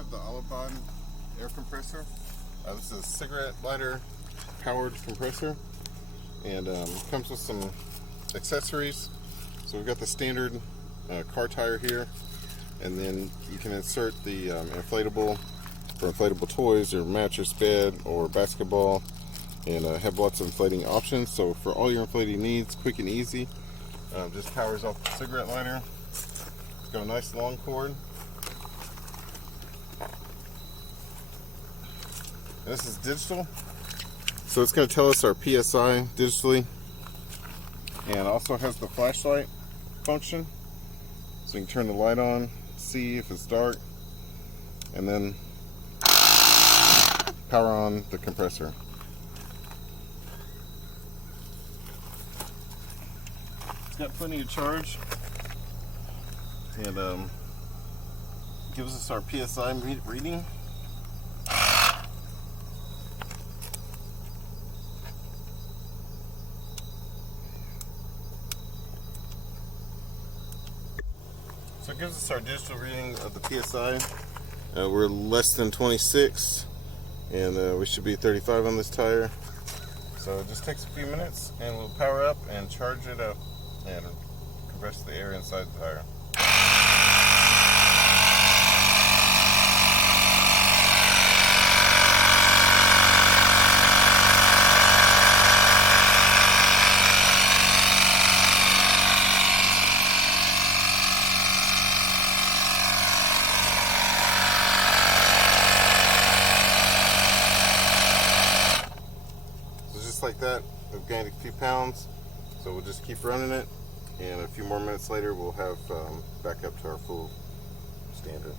have the ALBAD air compressor. This is a cigarette lighter powered compressor, and comes with some accessories. So we've got the standard car tire here, and then you can insert the inflatable for inflatable toys or mattress, bed, or basketball, and have lots of inflating options. So for all your inflating needs, quick and easy. Just powers off the cigarette lighter. It's got a nice long cord. And this is digital, so it's going to tell us our PSI digitally, and also has the flashlight function, so you can turn the light on, see if it's dark, and then power on the compressor. It's got plenty of charge, and gives us our PSI reading. So it gives us our digital reading of the PSI. We're less than 26, and we should be 35 on this tire. So it just takes a few minutes, and we'll power up and charge it up and compress the air inside the tire. Like that, we've gained a few pounds, so we'll just keep running it, and a few more minutes later we'll have back up to our full standard.